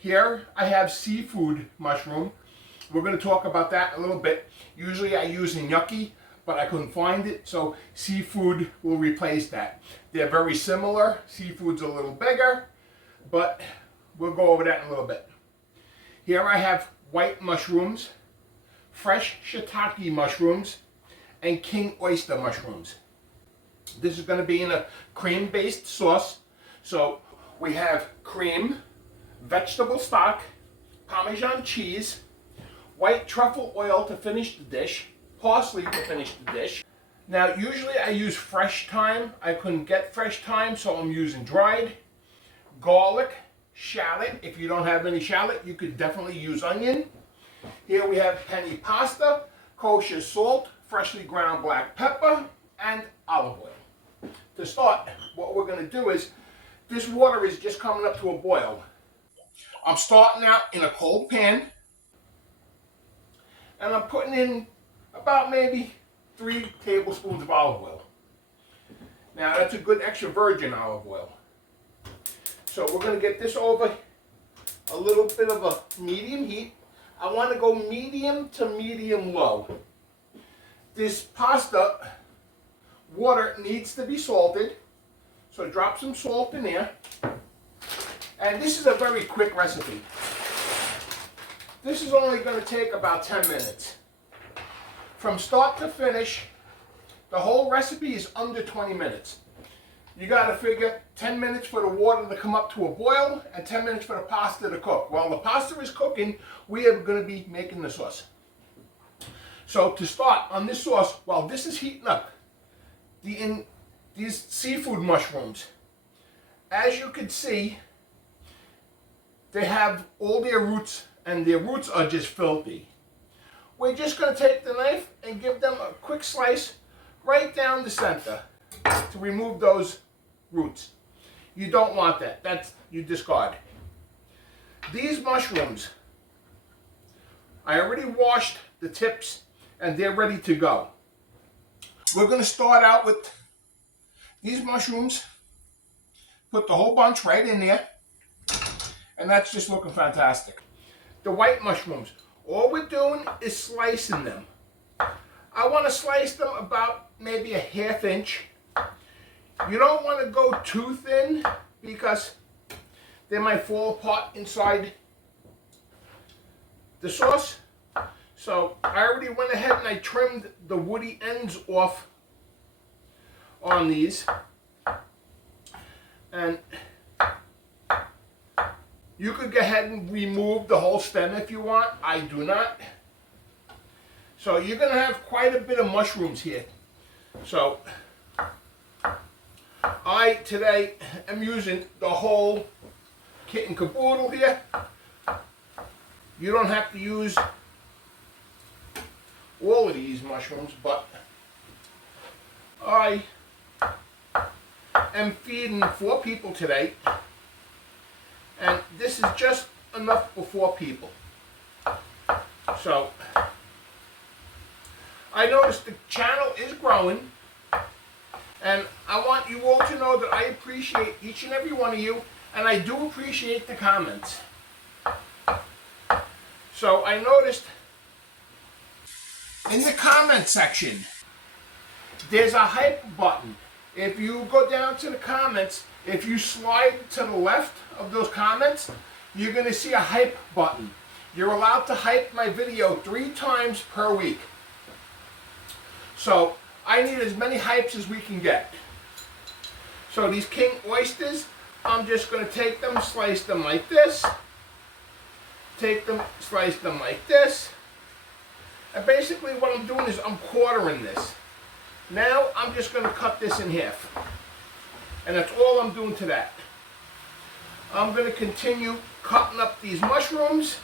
Here I have seafood mushroom. We're going to talk about that a little bit. Usually I use gnocchi, but I couldn't find it, so seafood will replace that. They're very similar. Seafood's a little bigger, but we'll go over that in a little bit. Here I have white mushrooms, fresh shiitake mushrooms, and king oyster mushrooms. This is going to be in a cream-based sauce. So we have cream, vegetable stock, Parmesan cheese, white truffle oil to finish the dish, parsley to finish the dish. Now usually I use fresh thyme. I couldn't get fresh thyme, so I'm using dried. Garlic, shallot. If you don't have any shallot, you could definitely use onion. Here we have Penne pasta, kosher salt, freshly ground black pepper, and olive oil. To start, what we're going to do is, this water is just coming up to a boil. I'm starting out in a cold pan, and I'm putting in about maybe 3 tablespoons of olive oil. Now that's a good extra virgin olive oil. So we're going to get this over a little bit of a medium heat. I want to go medium to medium low. This pasta water needs to be salted, so drop some salt in there. And this is a very quick recipe. This is only going to take about 10 minutes. From start to finish, the whole recipe is under 20 minutes. You got to figure 10 minutes for the water to come up to a boil and 10 minutes for the pasta to cook. While the pasta is cooking, we are going to be making the sauce. So to start on this sauce, while this is heating up, these seafood mushrooms, as you can see, they have all their roots, and their roots are just filthy. We're just going to take the knife and give them a quick slice right down the center to remove those roots. You don't want that. You discard. These mushrooms, I already washed the tips and they're ready to go. We're going to start out with these mushrooms. Put the whole bunch right in there, and that's just looking fantastic. The white mushrooms, all we're doing is slicing them. I want to slice them about maybe a ½ inch. You don't want to go too thin because they might fall apart inside the sauce. So I already went ahead and I trimmed the woody ends off on these. And you could go ahead and remove the whole stem if you want. I do not. So you're going to have quite a bit of mushrooms here. So I today am using the whole kit and caboodle here. You don't have to use all of these mushrooms, but I am feeding 4 people today, and this is just enough for 4 people. So I noticed the channel is growing, and I want you all to know that I appreciate each and every one of you, and I do appreciate the comments. So I noticed in the comment section, there's a hype button. If you go down to the comments, if you slide to the left of those comments, you're going to see a hype button. You're allowed to hype my video 3 times per week. So I need as many hypes as we can get. So these king oysters, I'm just going to take them, slice them like this. Take them, slice them like this. And basically what I'm doing is I'm quartering this. Now I'm just going to cut this in half. And that's all I'm doing to that. I'm going to continue cutting up these mushrooms.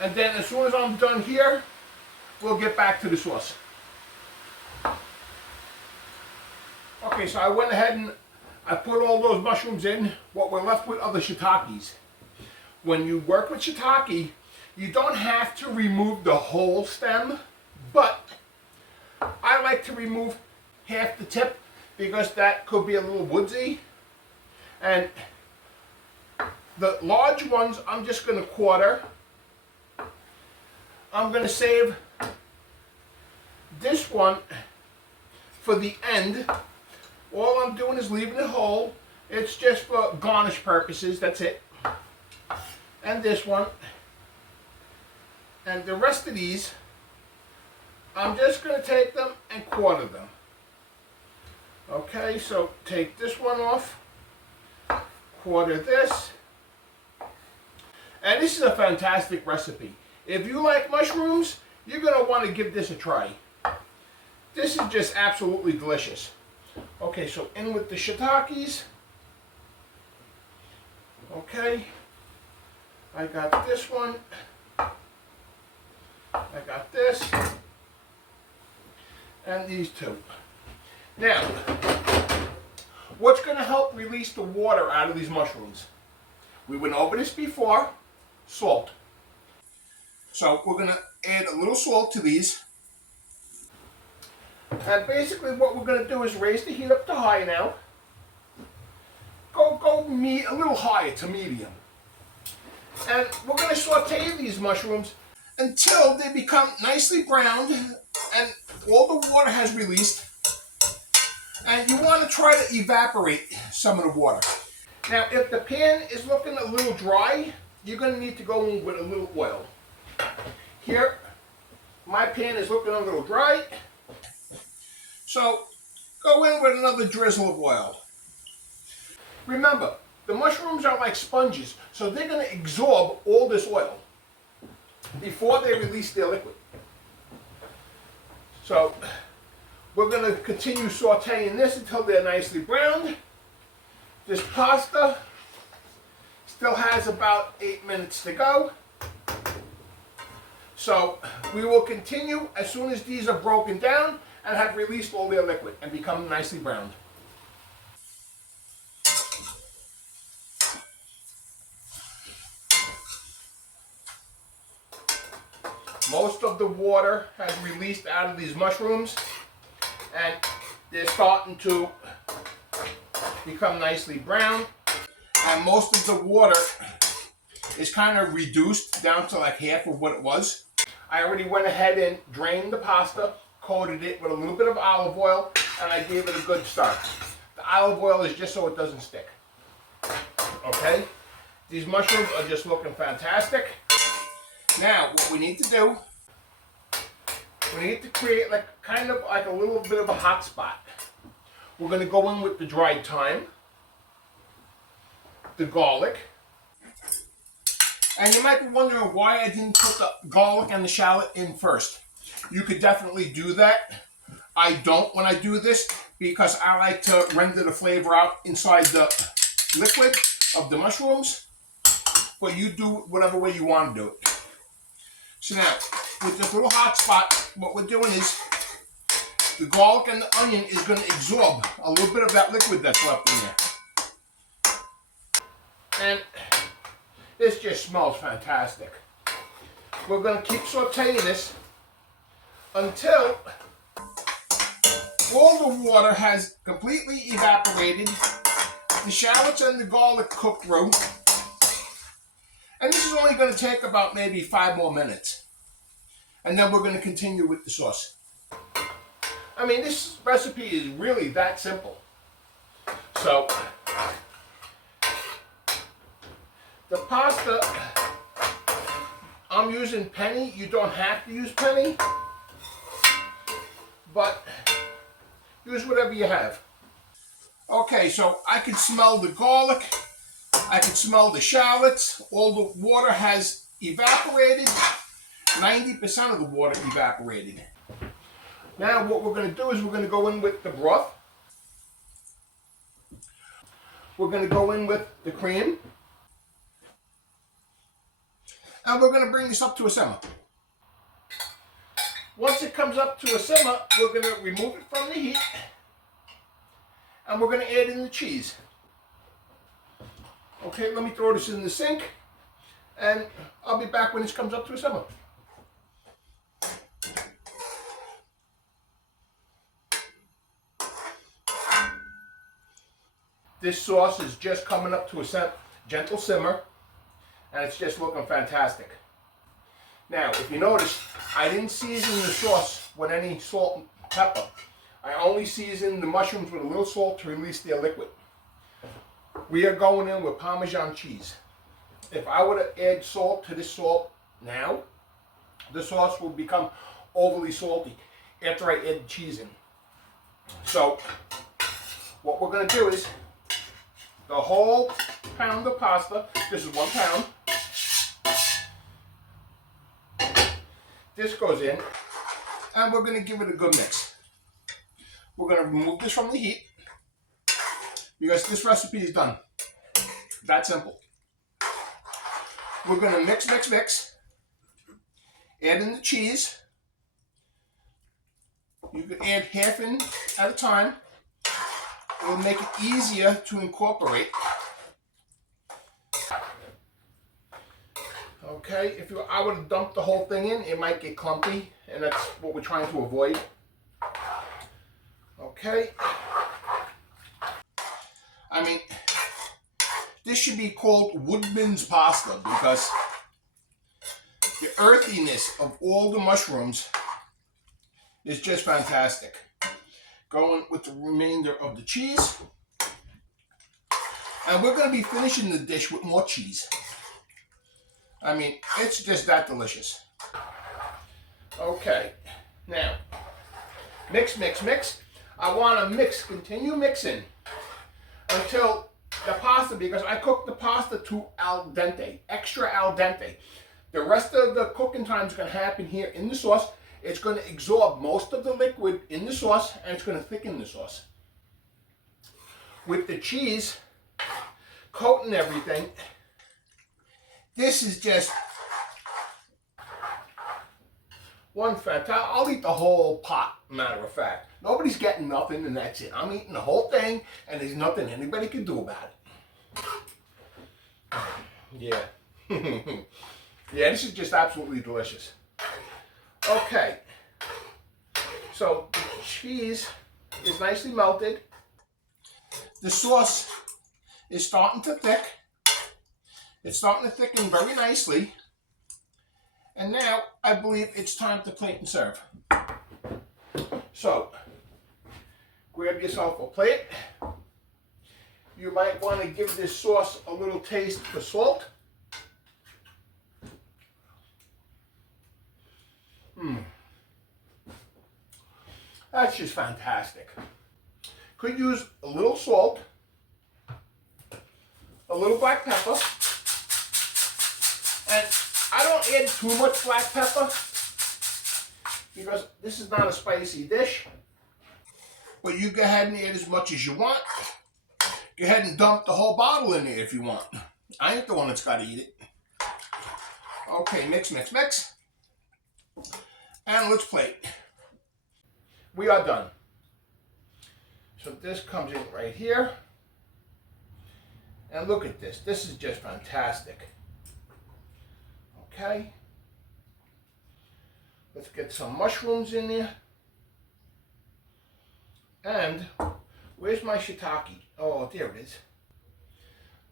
And then as soon as I'm done here, we'll get back to the sauce. Okay, so I went ahead and I put all those mushrooms in. What we're left with are the shiitakes. When you work with shiitake, you don't have to remove the whole stem, but I like to remove half the tip because that could be a little woodsy. And The large ones, I'm just going to quarter. I'm going to save this one for the end. All I'm doing is leaving it whole. It's just for garnish purposes, that's it. And this one. And the rest of these, I'm just going to take them and quarter them. Okay, so take this one off, quarter this. And this is a fantastic recipe. If you like mushrooms, you're going to want to give this a try. This is just absolutely delicious. Okay, so in with the shiitakes. Okay, I got this one. I got this. And these two. Now, what's going to help release the water out of these mushrooms? We went over this before. Salt. So we're going to add a little salt to these. And basically what we're going to do is raise the heat up to high now. Go a little higher to medium. And we're going to saute these mushrooms until they become nicely browned and all the water has released. And you want to try to evaporate some of the water. Now, if the pan is looking a little dry, you're going to need to go in with a little oil. Here, my pan is looking a little dry. So, go in with another drizzle of oil. Remember, the mushrooms are like sponges, so they're going to absorb all this oil before they release their liquid. So, we're going to continue sauteing this until they're nicely browned. This pasta still has about 8 minutes to go. So we will continue as soon as these are broken down and have released all their liquid and become nicely browned. Most of the water has released out of these mushrooms and they're starting to become nicely brown. And most of the water is kind of reduced down to like half of what it was. I already went ahead and drained the pasta, coated it with a little bit of olive oil, and I gave it a good start. The olive oil is just so it doesn't stick. Okay? These mushrooms are just looking fantastic. Now, what we need to do, we need to create like kind of like a little bit of a hot spot. We're going to go in with the dried thyme, the garlic, and you might be wondering why I didn't put the garlic and the shallot in first. You could definitely do that. I don't when I do this because I like to render the flavor out inside the liquid of the mushrooms, but you do it whatever way you want to do it. So now, with this little hot spot, what we're doing is the garlic and the onion is going to absorb a little bit of that liquid that's left in there. And this just smells fantastic. We're going to keep sauteing this until all the water has completely evaporated, the shallots and the garlic cook through, and this is only going to take about maybe 5 more minutes. And then we're going to continue with the sauce. I mean, this recipe is really that simple. So, the pasta, I'm using Penne. You don't have to use Penne, but use whatever you have. Okay, so I can smell the garlic. I can smell the shallots. All the water has evaporated. 90% of the water evaporated. Now what we're going to do is we're going to go in with the broth. We're going to go in with the cream. And we're going to bring this up to a simmer. Once it comes up to a simmer, we're going to remove it from the heat. And we're going to add in the cheese. Okay, let me throw this in the sink. And I'll be back when this comes up to a simmer. This sauce is just coming up to a gentle simmer, and it's just looking fantastic. Now, if you notice, I didn't season the sauce with any salt and pepper. I only seasoned the mushrooms with a little salt to release their liquid. We are going in with Parmesan cheese. If I were to add salt to this salt now, the sauce will become overly salty after I add the cheese in. So, what we're going to do is the whole pound of pasta, this is 1 pound, this goes in, and we're going to give it a good mix. We're going to remove this from the heat because this recipe is done. That simple. We're going to mix, mix, mix. Add in the cheese. You can add half in at a time. It will make it easier to incorporate. Okay, if I would have dumped the whole thing in, it might get clumpy, and that's what we're trying to avoid. Okay. I mean, this should be called Woodman's pasta because the earthiness of all the mushrooms is just fantastic. Going with the remainder of the cheese. And we're going to be finishing the dish with more cheese. I mean, it's just that delicious. Okay, now, mix, mix, mix. I want to mix, continue mixing until the pasta, because I cook the pasta to al dente, extra al dente. The rest of the cooking time is going to happen here in the sauce. It's going to absorb most of the liquid in the sauce, and it's going to thicken the sauce. With the cheese coating everything, this is just one fantastic. I'll eat the whole pot, matter of fact. Nobody's getting nothing, and that's it. I'm eating the whole thing, and there's nothing anybody can do about it. Yeah. Yeah, this is just absolutely delicious. Okay. So the cheese is nicely melted. The sauce is starting to thick. It's starting to thicken very nicely. And now I believe it's time to plate and serve. So, grab yourself a plate. You might want to give this sauce a little taste for salt. That's just fantastic. Could use a little salt, a little black pepper, and I don't add too much black pepper because this is not a spicy dish. But you go ahead and add as much as you want. Go ahead and dump the whole bottle in there if you want. I ain't the one that's got to eat it. Okay, mix, mix, mix. And let's plate. We are done. So this comes in right here. And look at this. This is just fantastic. Okay. Let's get some mushrooms in there. And where's my shiitake? Oh, there it is.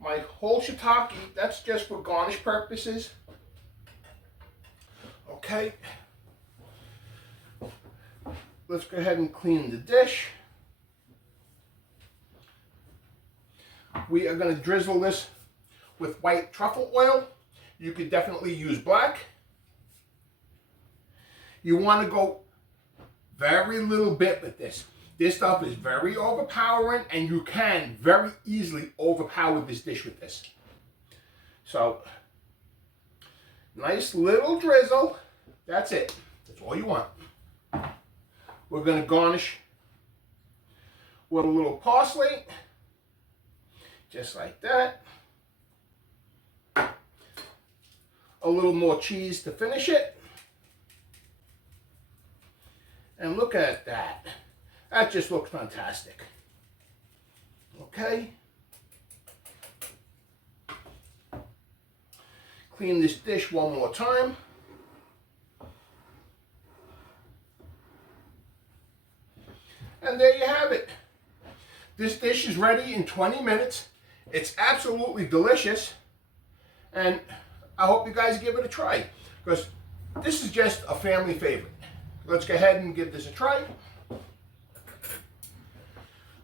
My whole shiitake, that's just for garnish purposes. Okay. Let's go ahead and clean the dish. We are going to drizzle this with white truffle oil. You could definitely use black. You want to go very little bit with this. This stuff is very overpowering, and you can very easily overpower this dish with this. So, nice little drizzle. That's it. That's all you want. We're going to garnish with a little parsley. Just like that. A little more cheese to finish it. And look at that. That just looks fantastic. Okay. Clean this dish one more time. And there you have it. This dish is ready in 20 minutes. It's absolutely delicious, and I hope you guys give it a try, because this is just a family favorite. Let's go ahead and give this a try.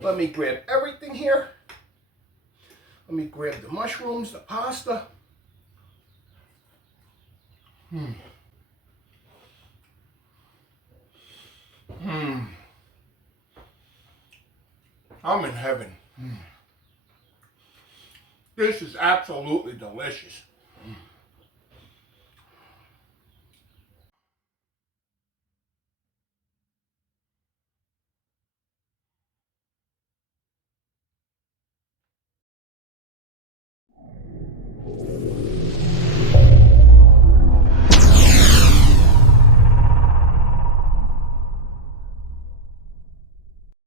Let me grab everything here. Let me grab the mushrooms, the pasta. I'm in heaven. This is absolutely delicious.